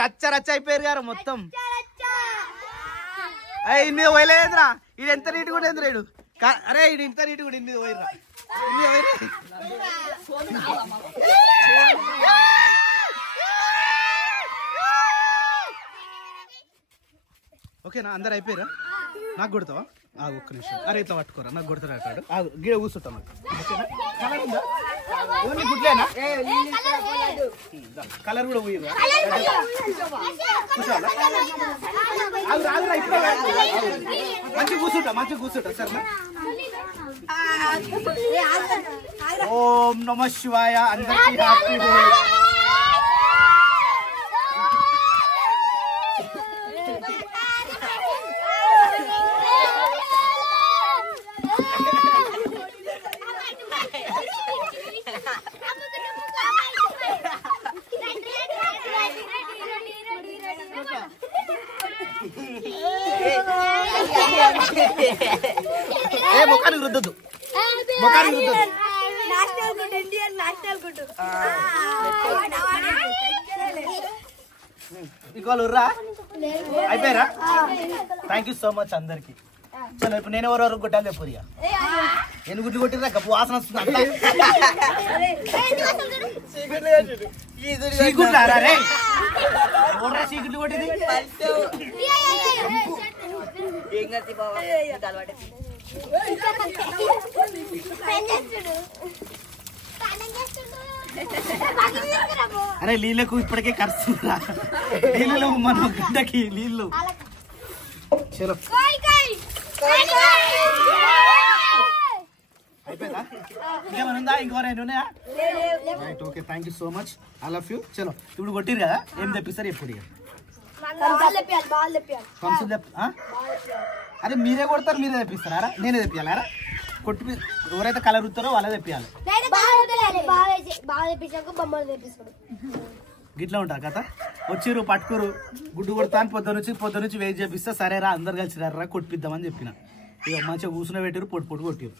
రచ్చ రచ్చ అయిపోయారు గారు మొత్తం. ఇన్ని పోయలేదురా, ఇది ఎంత నీటి కూడా ఎందుకు రేడు. అరే ఇది ఇంత నీటి కూడా ఇన్ని పోయిరా. ఓకేనా, అందరు అయిపోయారా? నాకు కొడతావా? ఒక్క నిమిషం. అరే ఇట్లా పట్టుకోరా, నాకు కొడతారా అంటాడు. గిడ కూర్చుంటా. నాకు కలర్ ఉందా? ఓన్లీ గుడ్లేనా? కలర్ కూడా పోయిరా. మంచిగా కూర్చుంటా సరేనా? ఓం నమః శివాయ. అందరికీ హ్యాపీ హోలీ. ముఖానికి రుద్దద్దు, ముఖానికి రుద్దద్దు. ఇంకోళ్ళు రా అయిపోయారా? థ్యాంక్ యూ సో మచ్ అందరికి. చలో ఇప్పుడు నేను ఎవరెవరు కొట్టాలి చెప్పు. ఇక ఎన్ని గుడ్లు కొట్టిరా? గప్పు వాసన వస్తుంది. చీకుట్లు కొట్టింది. అరే నీళ్ళకు ఇప్పటికే కరుస్తుందిరా. నీళ్ళలో మన గడ్డకి నీళ్ళు. చలో అయిపోయిందా? ఇంకేమైనా ఉందా? ఇంకెవరైనా ఉన్నాయా? Right, okay, thank you so much. I love you. చలో ఇప్పుడు కొట్టిరు కదా, ఏం తెప్పిస్తారు ఎప్పుడు? ఇక అరే మీరే కొడతారు, మీరే తెప్పిస్తారా? నేనే తెప్పియాలా? కొట్టి ఎవరైతే కలర్ ఉతారో వాళ్ళే తెప్పియాలి. గిట్లా ఉంటారు కదా. వచ్చిర్రు పట్టుకురు గుడ్డు కొడతాను పొద్దు నుంచి వెయిట్ చేపిస్తా. సరేరా అందరు కలిసి రా కొట్టిద్దామని చెప్పిన. ఇక మంచిగా కూర్చుని పెట్టారు, పొట్టు కొట్టిరు.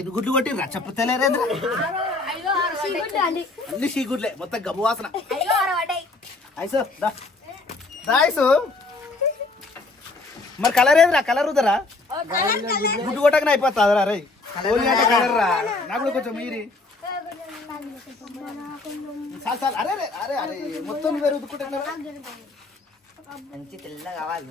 ఇది గుడ్లు కొట్టిర్రా? చెప్పలేరేంద్ర అన్ని షీగుడ్లే, మొత్తం గబ్బు వాసన. ఐసు మరి కలర్ ఏదిరా? కలర్ ఉదరా? గుడ్డు కొట్టకనే అయిపోతుందిరా. రే కలర్ రా, నాకు కూడా కొంచెం మీరి. చాలు అరే అరే అరే మొత్తం వేరు ఉదుకుంటున్నారా? మంచి తెల్ల కావాలి.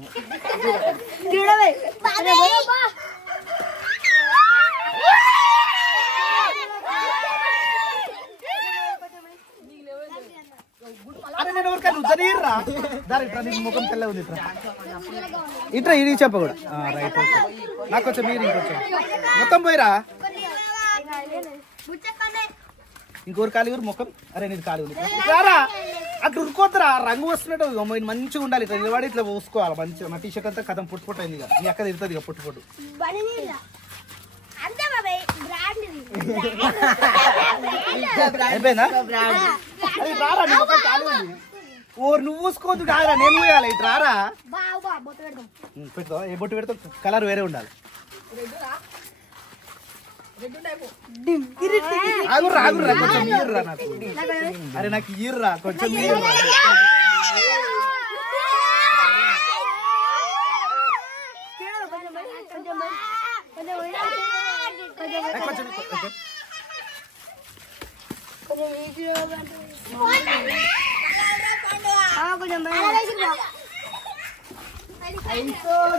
అరే నేను ఎవరికైనా ఉద్దనీర్రా. దాని ఇట్లా నీ ముఖం తెల్ల ఉంది. ఇట్లా ఇది చెప్ప కూడా. Right, okay. నాకు కొంచెం మీరు ఇంకొంచెం మొత్తం పోయిరా. ఇంకోరు ఖాళీ ఊరు ముఖం. అరే నీది ఖాళీ ఉంది. రారా అట్లా ఉరుకోద్దురా, రంగు వస్తున్నట్టు మంచిగా ఉండాలి. ఇట్లా నిలబడి ఇట్లా పోసుకోవాలి మంచిగా. నా టీ షర్ట్ అంతా కథం పుట్టు అయింది. ఇక నీ అక్క తిరుగుతుంది ఇక పుట్టు. అయిపోయిందా? అది రారా, నీ ముఖం ఖాళీ ఉంది. ఓరు నువ్వు పూసుకోవద్దు కాదురా, నేను పోయాలి. ఇటు రారా, పెడతావా? ఏ బొట్టు పెడతావు? కలర్ వేరే ఉండాలి. ఆగుర్రా ఆగుర్రా, కొంచెం ఈర్రా నాకు. అరే నాకు ఈర్రా, కొంచెం ఈర్రా.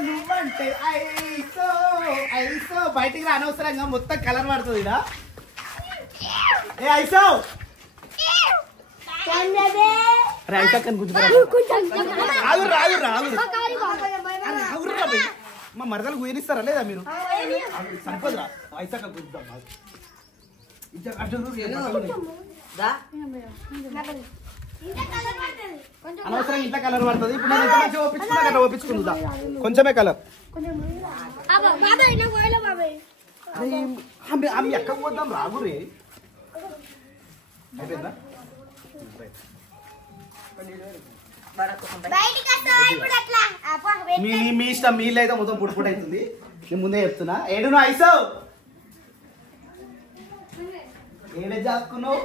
నువ్వంటే ఐసో బయటికి రా, అనవసరంగా మొత్తం కలర్ పడుతుంది. ఏ ఐసో ఐసాకని గుంజుకురా. ఆగుర్రా ఆగుర్రా ఆగుర్రా. మా మరదలు గుయనిస్తారా లేదా మీరు? సరిపోదురా, ఐసాక గుంజుదాం. అనవసరం ఇంత కలర్ పడుతుంది. ఇప్పుడు నేను ఎంత మంచిగా ఓపించుకున్నా కదా, ఓపించుకుందా కొంచెమే కలర్. ఆమె ఎక్క పోద్దాం రాగురే. అయిపోయిందా? మీ ఇష్టం, మీళ్ళు అయితే మొత్తం పుట్టుపుట్ అవుతుంది. నేను ముందే చెప్తున్నా. ఏడు ఐసో ఏడే జాక్కున్నావు?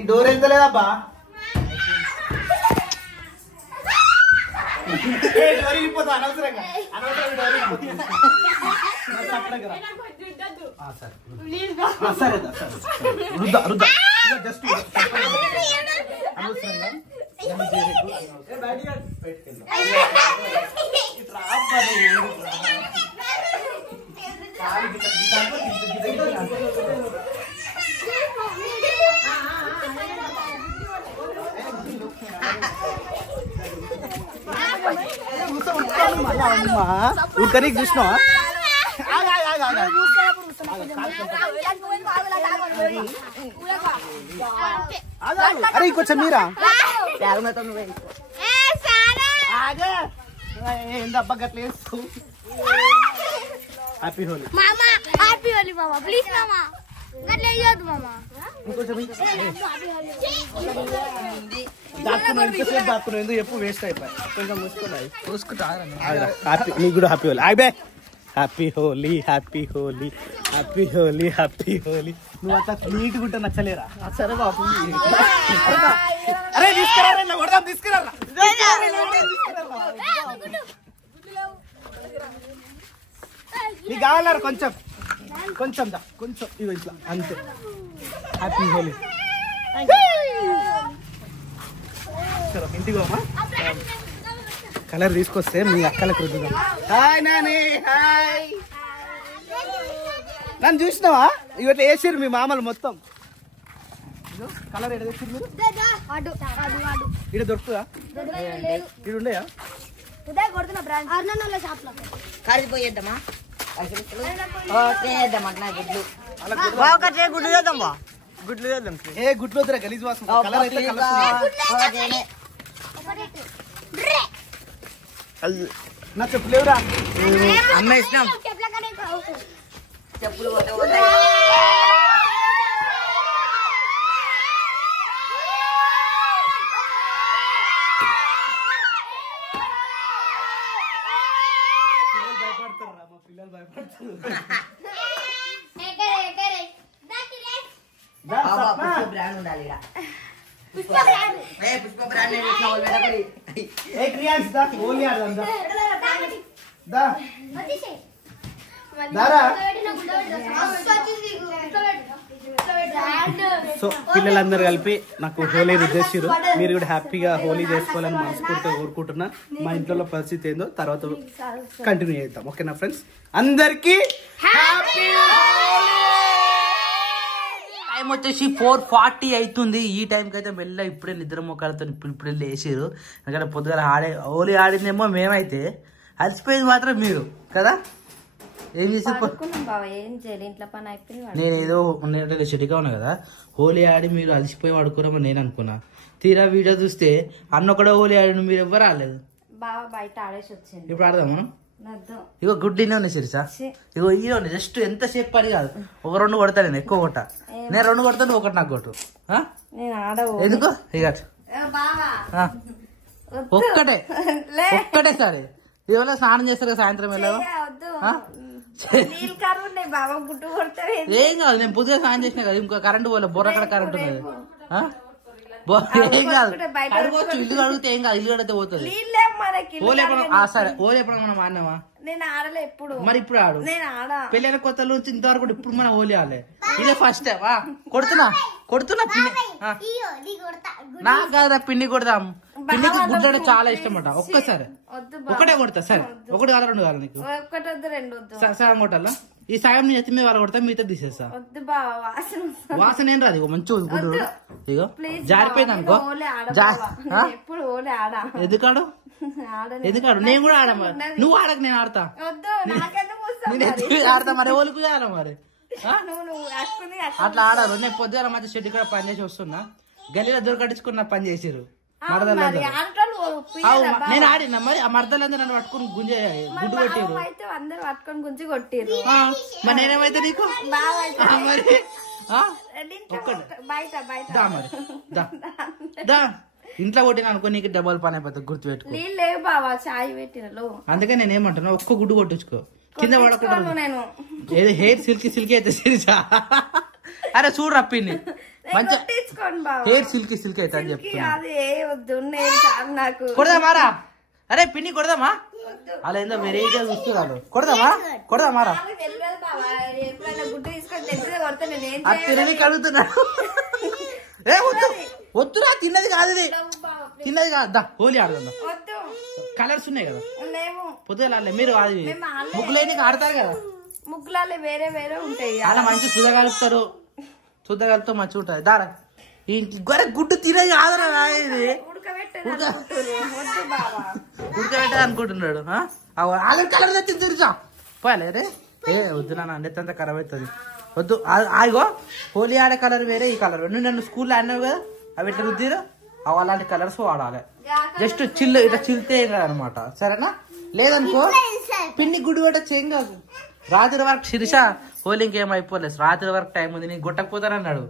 ఈ డోర్ వెళ్తలేదబ్బా. డోర్ వెళ్ళిపోతా అనవసరంగా సరే రుద్దా రుద్దా జస్ట్ అనవసరంగా ఉడకనికి చూసినావా? అరే ఇంకొంచెం మీరా ఏందబ్బా గట్ల హ్యాపీ హోలీ. హ్యాపీ హోలీ మామా, ప్లీజ్ మామా, గట్ల వేయొద్దు మామా. దాక్కునేందుకు ఎప్పుడు వేస్ట్ అయిపోయి కొంచెం మూసుకుంటా. నీకు కూడా హ్యాపీ హోలీ. బే happy Holi happy Holi happy Holi happy Holi. నువ్వు అట్లా నీట్గా ఉంటే నచ్చలేరా? సరే బాబు. అరే తీసుకురా కొడదాం, తీసుకురా. నీకు కావాలరా కొంచెం కొంచెం దా కొంచెం ఇవి ఇట్లా అంతే. హ్యాపీ హోలీ. చలో ఇంటికి పోమా. కలర్ తీసుకొస్తే మీ అక్కలకు రుద్దుదాం. Hi Nani, hi. నన్ను చూసినావా? ఇవట్లా వేసారు మీ మామలు మొత్తం. కలర్ ఎడ తెచ్చారు మీరు? ఇక్కడ దొరుకుతుందా? ఇక్కడ ఉండయా? కాలిపోయేద్దామా? గుడ్లు చేద్దాం. ఏ గుడ్లు వద్దురా, గలీజ్ వాసన. కలర్ అయితే నా చెప్పులేవురా? అమ్మ ఇష్టం చెప్పులు పిల్లలు భయపడతారు. బ్రాండ్ ఉండాలి. సో పిల్లలందరూ కలిపి నాకు హోలీ రుద్దేశారు. మీరు కూడా హ్యాపీగా హోలీ చేసుకోవాలని మనస్ఫూర్తిగా కోరుకుంటున్నా. మా ఇంట్లో పరిస్థితి ఏందో తర్వాత కంటిన్యూ చేద్దాం. ఓకేనా ఫ్రెండ్స్? అందరికి టైం వచ్చేసి 4:40 అవుతుంది. ఈ టైంకి అయితే వెళ్ళ ఇప్పుడే నిద్ర మొక్కలతో ఇప్పుడే లేచారు. ఎందుకంటే పొద్దుగా హోలీ ఆడిందేమో మేమైతే, అలసిపోయింది మాత్రం మీరు కదా. ఏం చేసి నేను ఏదో చెట్టుగా ఉన్నా కదా, హోలీ ఆడి మీరు అలసిపోయి పడుకోరమని నేను అనుకున్నా. తీరా వీడియో చూస్తే అన్న కూడా హోలీ ఆడి మీరు ఎవ్వరు ఆడలేదు. ఇప్పుడు ఆడదాం మనం. ఇగో గుడ్డినే ఉన్నాయి సిరిసా. ఇగో ఇయో జస్ట్ ఎంతసేపు పని కాదు. ఒక 2 కొడతా, నేను ఎక్కువ కొట్టా. నేను 2 కొడతాను, ఒకటి నాకు కొట్టు. ఎందుకు? ఇక ఒక్కటే సరే. ఇవాళ స్నానం చేస్తారు సాయంత్రం వెళ్ళవా? ఏం కాదు, నేను పొద్దుగా స్నానం చేసినా కదా. ఇంకో కరెంట్ పోలే, బొర్రకడ కరెంట్ ఉన్నది. ఏం కాదు, అడగవచ్చు. ఇల్లు అడిగితే ఏం కాదు, ఇల్లు అడిగితే పోతుంది. సరే ఓలే ఎప్పుడు మనం ఆడినామా? నేను ఆడలే ఎప్పుడు. మరి ఇప్పుడు ఆడు. నేను ఆడా పెళ్ళైన కొత్త నుంచి ఇంతవరకు ఇప్పుడు మనం హోలీ ఆడలే. ఇదే ఫస్ట్ టైం. కొడుతున్నా పిండి నాకు కాదా, పిండి కొడదాం. పిండికి గుడ్డ చాలా ఇష్టం అట. ఒక్కసారి ఒకటే కొడతా. సరే ఒకటి కాదు, 2 కాదు. నీకు సగం కొట్టాలా? ఈ సాయం నీ ఎత్తి మీద వాళ్ళు కొడతా, మీతో తీసేస్తా. వాసన ఏం రాదు. ఇగో మంచి గుడ్డు ఇగో జారిపోయింది అనుకో. ఎందుకాడు నేను కూడా ఆడ. నువ్వు ఆడక నేను ఆడతా. నేను ఎత్తి ఆడతా. మరి ఓలికి ఆడ మరి అట్లా ఆడారు. నేను పొద్దున మధ్య షెడ్ కూడా పని చేసి వస్తున్నా. గల్లీలో దొరకట్టించుకున్న పని చేసారు మరదలందరూ. నేను ఆడినా మరి. ఆ మరదలందరూ నన్ను పట్టుకుని గుంజ గుడ్డు కొట్టారు. మరి నేనేమైతే నీకు మరి దా మరి దా ఇంట్లో కొట్టిన అనుకో, నీకు డబల్ పని అయిపోతుంది. గుర్తు పెట్టుకో. అందుకే నేను ఏమంటున్నా, ఒక్క గుడ్డు కొట్టించుకో, కింద పడకుండా. ఏదో హెయిర్ సిల్కీ అయితే సిరిసా. అరే చూడు రప్పింది మంచిగా తీసుకోండి బాబా హెయిర్ సిల్కీ సిల్క్ అయితే అని చెప్తున్నా అది ఏ వద్దు నేను చాలు నాకు కొడదామారా అరే పిన్ని కొడదామా అలా ఏందో వెరైటీగా చూస్తున్నారు కొడదామారా నాకు తెలియదు బాబా ఎప్పుడైనా గుడ్డు తీసుకొని తెచ్చితే కొడితే నేను ఏం అది తినని కడుగుతున్నా ఏ వద్దురా తిన్నది కాదు ఇది తిన్నది కాదు దా హోలీ ఆడదా వద్దు కలర్స్ ఉన్నాయి కదా లేవు పొద్దుగాల మీరు అది మేము ఆడలే. ముగ్గులేని ఆడతారు కదా ముగ్గులాలే వేరే వేరే ఉంటాయి అలా మంచి సుధ కలుపుతారు సుధ కలిపితే మంచిగా ఉంటుంది దారా గొర్రె గుడ్డు తినేది కాదురా ఇది ఉడకబెట్టదు వద్దు బాబా ఉడకబెట్టా అనుకుంటున్నాడు ఆల్రెడీ కలర్ తెచ్చి తెరిచా పోయాలి రే ఏ వద్దు నా నెత్తంతా ఖరాబ్ అవుతుంది వద్దు ఆగో హోలీ ఆడే కలర్ వేరే ఈ కలర్ నువ్వు నన్ను స్కూల్లో ఆడినావు కదా అవి ఎట్లా రుద్దిరు అవి అలాంటి కలర్స్ వాడాలి జస్ట్ చిల్లు ఇట్లా చిల్తే అనమాట సరేనా లేదనుకో పిండి గుడి కూడా చేయం కాదు రాత్రి వరకు శిరీష హోలీ ఇంకేం అయిపోలేదు రాత్రి వరకు టైం ఉంది నేను కొట్టకపోతానన్నాడు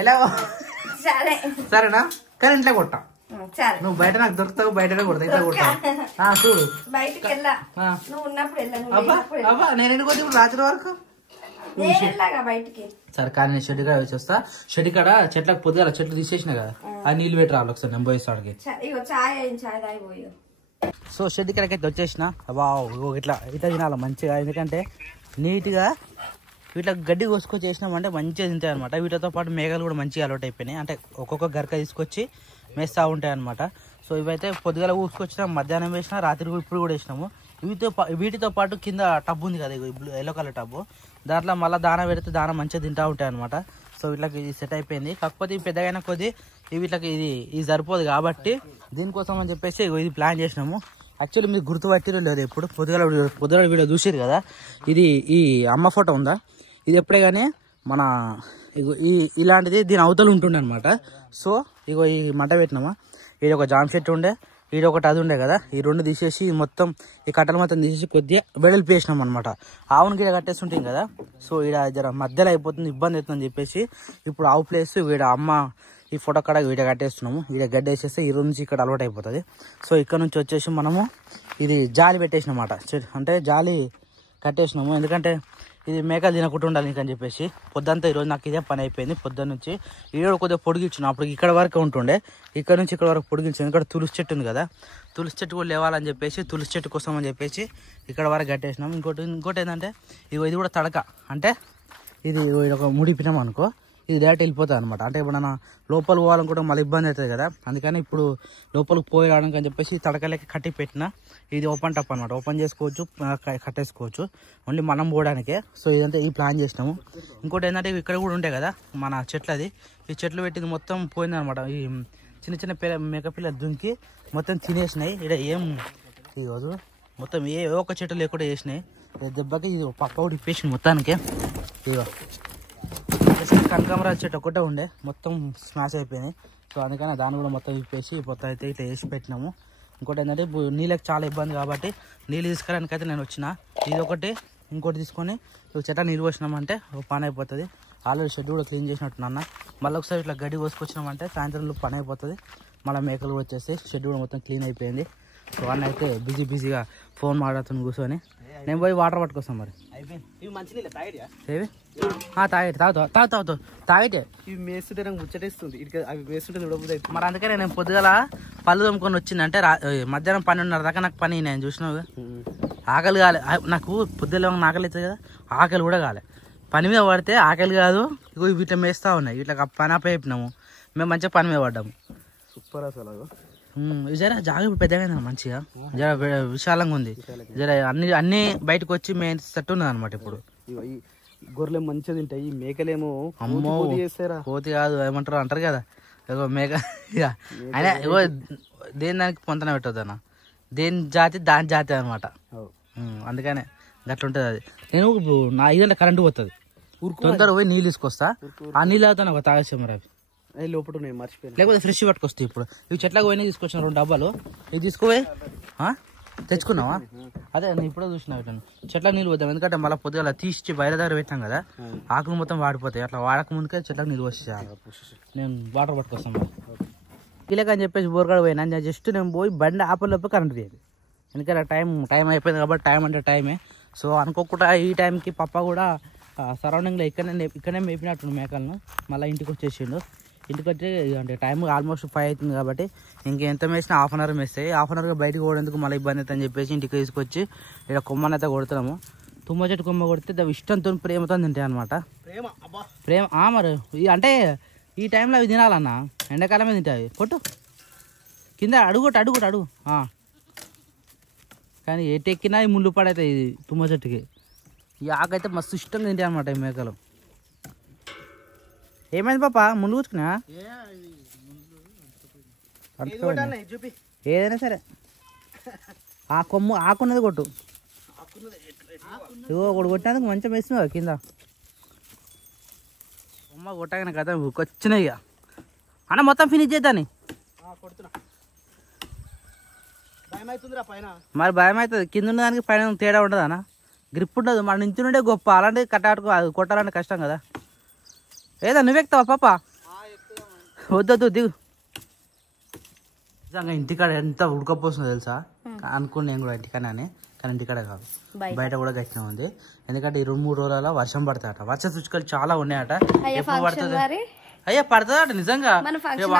ఎలా సరే సరేనా కానీ ఇంట్లో కొట్టా సరే నువ్వు బయట నాకు దొరుకుతావు బయటనే కొడతా ఇంట్లో కొట్టా చూడు బయటికి వెళ్ళా నువ్వు ఉన్నప్పుడు వెళ్ళా నువ్వు అబ్బా లేనప్పుడు అబ్బా నేను ఎందుకు ఇప్పుడు రాత్రి వరకు నేను వెళ్ళాగా బయటికి సరే కానీ నేను షెడ్ కాడ వచ్చేస్తా షెడ్ కాడ చెట్లకు పొద్దుగా చెట్లు తీసేసిన కదా ఆ నీళ్ళు పెట్టి రావాలి ఒకసారి నేను పోయేస్తాడికి ఇగో చాయ్ తాగిపోయా సో షెడ్ కాడకైతే వచ్చేసిన వావ్ ఇట్లా ఇట్లా తినాలి మంచిగా ఎందుకంటే నీట్గా వీటిలో గడ్డి కోసుకొచ్చి చేసినామంటే మంచిగా తింటాయి అనమాట వీటితో పాటు మేఘాలు కూడా మంచిగా అలవాటు అయిపోయినాయి అంటే ఒక్కొక్క గరక తీసుకొచ్చి మేస్తూ ఉంటాయి అనమాట సో ఇవైతే పొద్దుగల ఊసుకొచ్చినాం మధ్యాహ్నం వేసినా రాత్రి ఇప్పుడు కూడా వేసినాము వీటితో పాటు కింద టబ్ ఉంది కదా ఎల్లో కలర్ టబ్బు దాంట్లో మళ్ళీ దాన పెడితే దాన మంచిగా తింటూ ఉంటాయి అనమాట సో వీటికి ఇది సెట్ అయిపోయింది కాకపోతే ఇవి పెద్దగైన కొద్దీ వీటికి ఇది సరిపోదు కాబట్టి దీనికోసం అని చెప్పేసి ఇది ప్లాన్ చేసినాము యాక్చువల్లీ మీరు గుర్తుపట్టిరో లేదు ఎప్పుడు పొద్దుగల వీడియో చూసారు కదా ఇది ఈ అమ్మ ఫోటో ఉందా ఇది ఎప్పుడే కానీ మన ఇలాంటిది దీని అవతలు ఉంటుండే అనమాట సో ఇగో ఈ మంట పెట్టినామా ఇది ఒక జామ చెట్టు ఉండే ఇది ఒకటి అది ఉండే కదా ఈ రెండు తీసేసి మొత్తం ఈ కట్టలు మొత్తం తీసేసి కొద్దిగా వెడల్పు వేసినాం అనమాట ఆవును గిడ కట్టేస్తుంటాం కదా సో ఈడ జర మధ్యలో అయిపోతుంది ఇబ్బంది అవుతుందని చెప్పేసి ఇప్పుడు ఆవు ప్లేస్ వీడ అమ్మ ఈ ఫోటో కాడ వీడ కట్టేస్తున్నాము వీడ గడ్డ వేసేస్తే ఈ నుంచి ఇక్కడ అలవాటు అయిపోతుంది సో ఇక్కడ నుంచి వచ్చేసి మనము ఇది జాలి పెట్టేసినమాట అంటే జాలి కట్టేసినాము ఎందుకంటే ఇది మేకలు తినకుండా ఉండాలి ఇంకని చెప్పేసి పొద్దుంతా ఈరోజు నాకు ఇదే పని అయిపోయింది పొద్దున్న నుంచి ఈరోజు కొద్దిగా పొడిగించిన అప్పుడు ఇక్కడ వరకు ఉంటుండే ఇక్కడ నుంచి ఇక్కడ వరకు పొడిగించాను ఎందుకంటే తులసి చెట్టు ఉంది కదా తులసి చెట్టు కూడా లేవాలని చెప్పేసి తులసి చెట్టు కోసం అని చెప్పేసి ఇక్కడ వరకు కట్టేసినాం ఇంకోటి ఏంటంటే ఇది కూడా తడక అంటే ఇది ఒక ముడిపినాం అనుకో ఇది డైరెక్ట్ వెళ్ళిపోతుంది అనమాట అంటే ఇప్పుడు లోపల పోవాలని కూడా మళ్ళీ ఇబ్బంది అవుతుంది కదా అందుకని ఇప్పుడు లోపలికి పోయి రావడానికి అని చెప్పేసి తడకలకి కట్టి పెట్టిన ఇది ఓపెన్ టప్ అనమాట ఓపెన్ చేసుకోవచ్చు కట్టేసుకోవచ్చు ఓన్లీ మనం పోవడానికే సో ఇదంతా ఈ ప్లాన్ చేసినాము ఇంకోటి ఏంటంటే ఇక్కడ కూడా ఉంటాయి కదా మన చెట్లది ఈ చెట్లు పెట్టింది మొత్తం పోయిందనమాట ఈ చిన్న చిన్న మేకపిల్లలు దుంకి మొత్తం తినేసినాయి ఇక్కడ ఏం ఇవ్వదు మొత్తం ఏ ఒక్క చెట్టు లేకుండా వేసినాయి దెబ్బకి ఇది పక్క కూడా ఇప్పేసింది మొత్తానికి ఇగో కనకాంబరాజు చెట్టు ఒకటే ఉండే మొత్తం స్మాష్ అయిపోయినాయి సో అందుకని దాన్ని కూడా మొత్తం ఇప్పేసి మొత్తం అయితే ఇట్లా వేసి పెట్టినాము ఇంకోటి ఏంటంటే నీళ్ళకి చాలా ఇబ్బంది కాబట్టి నీళ్ళు తీసుకురానికి అయితే నేను వచ్చిన ఇది ఒకటి ఇంకోటి తీసుకొని చెట్ల నీళ్ళు పోసినామంటే పని అయిపోతుంది ఆల్రెడీ షెడ్ కూడా క్లీన్ చేసినట్టున్నా మళ్ళీ ఒకసారి ఇట్లా గడ్డి కోసుకొచ్చినామంటే సాయంత్రంలో పని అయిపోతుంది మళ్ళీ మేకలు కూడా వచ్చేసి షెడ్ కూడా మొత్తం క్లీన్ అయిపోయింది సో అన్న అయితే బిజీగా ఫోన్ మాట్లాడుతుని కూర్చొని నేను పోయి వాటర్ పట్టుకొస్తాను మరి తాగేటే ఇవి మేస్తుంటే నాకు ముచ్చటేస్తుంది అవి మేస్తుంటే చూడబోదు మరి అందుకనే నేను పొద్దుగల పళ్ళు తోముకొని వచ్చిందంటే మధ్యాహ్నం 12:30 దాకా నాకు పని నేను చూసినావు ఆకలి కాలే నాకు పొద్దుల ఆకలి అవుతుంది కదా ఆకలి కూడా కాలే పని మీద పడితే ఆకలి కాదు ఇగో వీటిలో మేస్తా ఉన్నాయి వీటికి పని అప్పయిపోయినాము మేము మంచిగా పని మీద పడ్డాము సూపర్ అసలు జర జాగ పెద్దగా మంచిగా జర విశాలంగా ఉంది జర అన్ని బయటకు వచ్చి మేసేటట్టు ఉన్నది అనమాట ఇప్పుడు గొర్రెలు మంచిగా తింటాయి ఈ మేకలేమో అమ్మో కోతి కాదు ఏమంటారు అంటారు కదా ఇగో మేక ఇక అయినా ఇగో దేని దానికి పొంతన పెట్టద్దు అన్న దేని జాతి దాని జాతి అనమాట అందుకనే గట్లుంటది అది నేను నా ఇదంటే కరెంటు పోతుంది తొందర పోయి నీళ్ళు తీసుకొస్తా ఆ నీళ్ళు అవుతాను ఒక తాగేసే మరి అవి లోపల మర్చిపోయి లేకపోతే ఫ్రెష్ పట్టుకొస్తాయి ఇప్పుడు ఇవి చెట్లకు పోయినా తీసుకొచ్చిన 2 డబ్బాలు ఇవి తీసుకోవే తెచ్చుకున్నావా అదే నేను ఇప్పుడే చూసిన వీటిని చెట్లకు నీళ్ళు పోతాం ఎందుకంటే మళ్ళీ పొద్దుగా తీసి బయట దగ్గర పెట్టాం కదా ఆకులు మొత్తం వాడిపోతాయి అట్లా వాడక ముందుకే చెట్లకు నీళ్ళు వచ్చేయాలి నేను వాటర్ పట్టుకొస్తాను ఇలాగ అని చెప్పేసి బోర్గాడ పోయినా జస్ట్ నేను పోయి బండి ఆపలోపు కరెంట్ తీయాలి ఎందుకంటే టైం అయిపోయింది కాబట్టి టైం అంటే టైమే సో అనుకోకుండా ఈ టైంకి పప్ప కూడా సరౌండింగ్లో ఇక్కడనే మేపినట్టు మేకలను. మళ్ళీ ఇంటికి వచ్చేసిండు. ఇంటికి వచ్చి అంటే టైం ఆల్మోస్ట్ 5 అవుతుంది కాబట్టి ఇంకెంత మేసినా హాఫ్ అన్ అవర్ మేస్తాయి. హాఫ్ అన్ అవర్గా బయటకు పోవడానికి మళ్ళీ ఇబ్బంది అవుతుందని చెప్పేసి ఇంటికి తీసుకొచ్చి ఇక్కడ కొమ్మనైతే కొడుతున్నాము. తుమ్మ చెట్టు కొమ్మ కొడితే ఇష్టంతో ప్రేమతో తింటాయి అనమాట. ప్రేమ మరి అంటే ఈ టైంలో అవి తినాలన్న, ఎండాకాలమే తింటాయి. కొట్టు కింద అడుగు కానీ ఎట్టెక్కినా ముళ్ళు పడవుతాయి ఇది తుమ్మ చెట్టుకి. ఈ ఆకైతే మస్తు ఇష్టంగా తింటాయి అనమాట ఈ మేకలు. ఏమైంది పాప ముళ్ళు కూర్చుకున్నా? ఏదైనా సరే ఆ కొమ్ము ఆకున్నది కొట్టు. ఒకటి కొట్టినందుకు మంచిగా వేస్తున్నావు కింద. కొమ్మ కొట్టగానే కదా వచ్చినాయి ఇక అన్న మొత్తం ఫినిష్ చేద్దాని. మరి భయం అవుతుంది. కింద ఉన్న దానికి పైన తేడా ఉండదు అన్న, గ్రిప్ ఉండదు. మన నుంచి నుండే గొప్ప, అలాంటి కట్టాడుకో అది కొట్టాలంటే కష్టం కదా. ఏదా నువ్వెక్తావా పాప? వద్దొద్దు దిగు. నిజంగా ఇంటికాడ ఎంత ఉడకపోతుందో తెలుసా అనుకుని నేను కూడా ఇంటికాడనే అని, కానీ ఇంటికాడ కాదు బయట కూడా గట్టిన ఉంది. ఎందుకంటే ఈ 2-3 రోజుల వర్షం పడతాయట. వర్ష సూచికలు చాలా ఉన్నాయట. ఎప్పుడు పడుతుంది అయ్యా? పడుతుందట నిజంగా.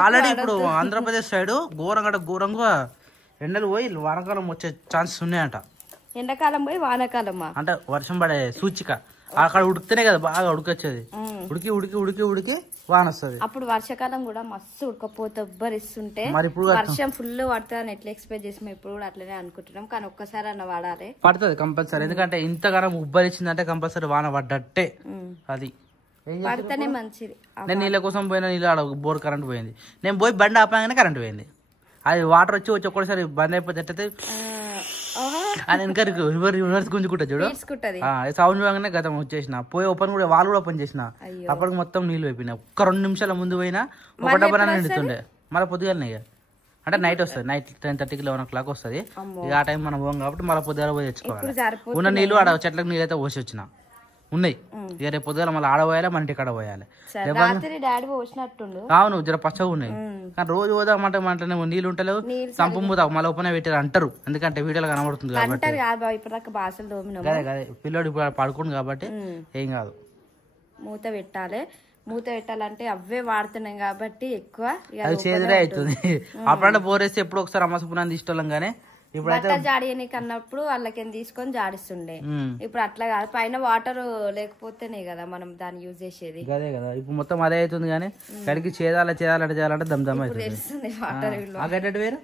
ఆల్రెడీ ఇప్పుడు ఆంధ్రప్రదేశ్ సైడ్ ఘోరంగా ఎండలు పోయి వానాకాలం వచ్చే ఛాన్సెస్ ఉన్నాయంట. ఎండాకాలం పోయి వానాకాలం అంటే వర్షం పడే సూచిక. అక్కడ ఉడికితేనే కదా బాగా ఉడికొచ్చేది. ఉడికి ఉడికి ఉడికి ఉడికి వాన వస్తుంది. అప్పుడు వర్షాకాలం కూడా మస్తు ఉడకపోతే ఉబ్బరిస్తుంటే మరి ఇప్పుడు వర్షం ఫుల్ పడుతుంది ఎట్లా ఎక్స్పెక్ట్ చేసాం. ఇప్పుడు కూడా అట్లనే అనుకుంటున్నాం, కానీ ఒక్కసారి అన్న పడాలి. పడుతుంది కంపల్సరీ. ఎందుకంటే ఇంతగానం ఉబ్బరిచ్చిందంటే కంపల్సరీ వాన పడ్డట్టే. అది పడితేనే మంచిది. నేను నీళ్ళ కోసం పోయినా, నీళ్ళు ఆడ బోర్ కరెంట్ పోయింది. నేను పోయి బండి ఆపగానే కరెంట్ పోయింది. అది వాటర్ వచ్చి ఒక్కసారి బంద్ అయిపోతే అని వెనక రివర్స్ గుంజుకుంటా చూడు, సౌండ్ వేగనే గతం వచ్చేసిన. పోయి ఓపెన్ కూడా వాళ్ళు కూడా ఓపెన్ చేసిన. అప్పటికి మొత్తం నీళ్ళు అయిపోయినాయి. ఒక్క 2 నిమిషాల ముందు పోయినా ఒక డబ్బా నిండుతుండే. మళ్ళీ పొద్దుగానే అంటే నైట్ వస్తుంది. నైట్ 10:30కి 11 o'clock వస్తుంది. ఇక ఆ టైం మనం పోం కాబట్టి మళ్ళీ పొద్దుగాల పోయి తెచ్చుకోవాలి. ఉన్న నీళ్ళు ఆడ చెట్లకు నీళ్ళు అయితే పోసి వచ్చిన ఉన్నాయి. ఇక రేపు పొద్దుగాల మళ్ళీ ఆడ పోయాలి, మన ఇంటికాడ పోయాలి. అవును జర పచ్చగా ఉన్నాయి. కానీ రోజు పోదామంటే మంటనే నీళ్ళు ఉంటలేవు, సంపం పోతావు మళ్ళీ ఓపెన్ పెట్టారు అంటారు. ఎందుకంటే వీడియోలో కనబడుతుంది కాబట్టి. పిల్లోడు ఇప్పుడు పడుకుంది కాబట్టి ఏం కాదు. మూత పెట్టాలి. మూత పెట్టాలంటే అవే వాడుతున్నాం కాబట్టి ఎక్కువ అది చేదురే అవుతుంది. అప్పుడంటే బోరేస్తే ఎప్పుడు ఒకసారి అమ్మసుపునాన్ని తీసుకోలేం. కానీ బట్ట జాడియనికి అన్నప్పుడు వాళ్ళకి తీసుకొని జాడిస్తుండే. ఇప్పుడు అట్లా కాదు, పైన వాటర్ లేకపోతేనే కదా మనం దాన్ని యూజ్ చేసేది. అదే కదా ఇప్పుడు మొత్తం అదే అవుతుంది. కానీ కడికి చేయాలంటే దమ్ అవుతుంది. వాటర్ వేరు.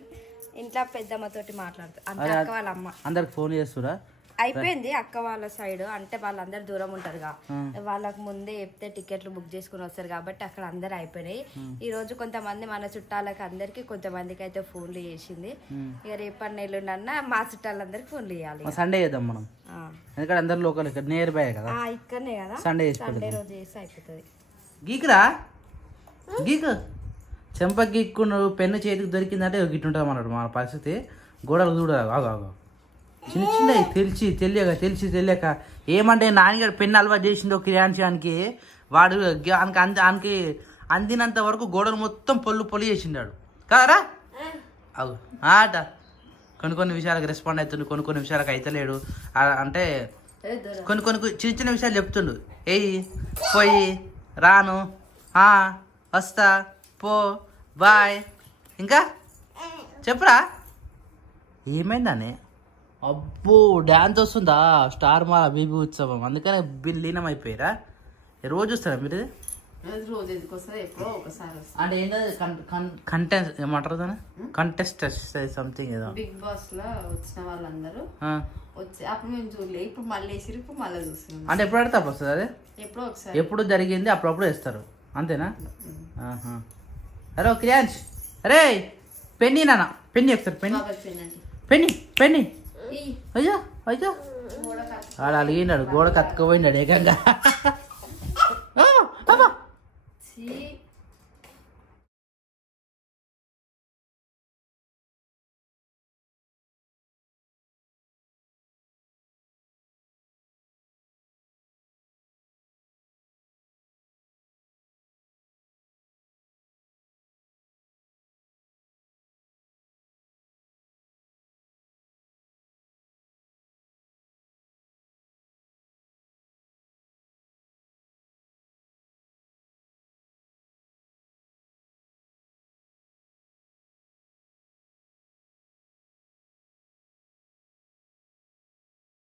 ఇంట్లో పెద్దమ్మ తోటి మాట్లాడుతుంది వాళ్ళ అమ్మ. అందరికి ఫోన్ చేస్తురా? అయిపోయింది. అక్క వాళ్ళ సైడ్ అంటే వాళ్ళందరు దూరం ఉంటారుగా, వాళ్ళకి ముందే చెప్తే టికెట్లు బుక్ చేసుకుని వస్తారు కాబట్టి అక్కడ అందరు అయిపోయినాయి. ఈ రోజు కొంతమంది మన చుట్టాలకి అందరికి, కొంతమందికి అయితే ఫోన్లు చేసింది. ఇక రేపటి నెల్లుండన్నా మా చుట్టాలందరికి ఫోన్లు చేయాలి. సండే చేద్దాం మనం, ఎందుకంటే అందరు లోకల్ ఇక్కడ నియర్ బై కదా, ఇక్కడనే కదా. సండే రోజు చేసి అయిపోతుంది. గీకురా గీకు చెంప గీక్కు పెన్ను చేతికి దొరికిందంటే గిట్టుంటుంది అన్నాడు మన పరిస్థితి. గోడలు చూడదు ఆగు చిన్న చిన్నవి తెలియక ఏమంటే నాన్నగారు పెన్ను అలవాటు చేసిండో క్రియాన్షానికి. వాడు ఆయనకి అందినంత వరకు గోడలు మొత్తం పొల్లు చేసిండాడు కదరా. అవు ఆట కొన్ని విషయాలకు రెస్పాండ్ అవుతుండు, కొన్ని విషయాలకు అయితలేడు. అంటే కొన్ని చిన్న విషయాలు చెప్తుండు. ఏయ్ పోయి రాను, వస్తా, పో, బాయ్, ఇంకా చెప్పురా. ఏమైందానే? అబ్బో డ్యాన్స్ వస్తుందా? స్టార్ మా బీబీ ఉత్సవం, అందుకనే లీనం అయిపోయారా? రోజు వస్తారా మీరు? అంటే ఏంటది కంటెస్ట్ ఏమంటారు దాన్ని? కంటెస్ట్ సంథింగ్ ఏదో. బిగ్ బాస్ లో వచ్చిన వాళ్ళందరూ వచ్చి అప్పుడు మేము చూడలే, ఇప్పుడు మళ్ళీ వేసి ఇప్పుడు మళ్ళీ చూస్తున్నాం. అంటే ఎప్పుడు ఆడితే వస్తుంది అదే? ఎప్పుడు జరిగింది అప్పుడప్పుడు వేస్తారు అంతేనా? అరే క్రియాంష్, అరే పెన్ని నాన్న, పెన్ని ఒకసారి పెన్ని అయ్యా ఆడ అలిగినాడు, గోడ కత్తుకుపోయినాడు ఏకంగా.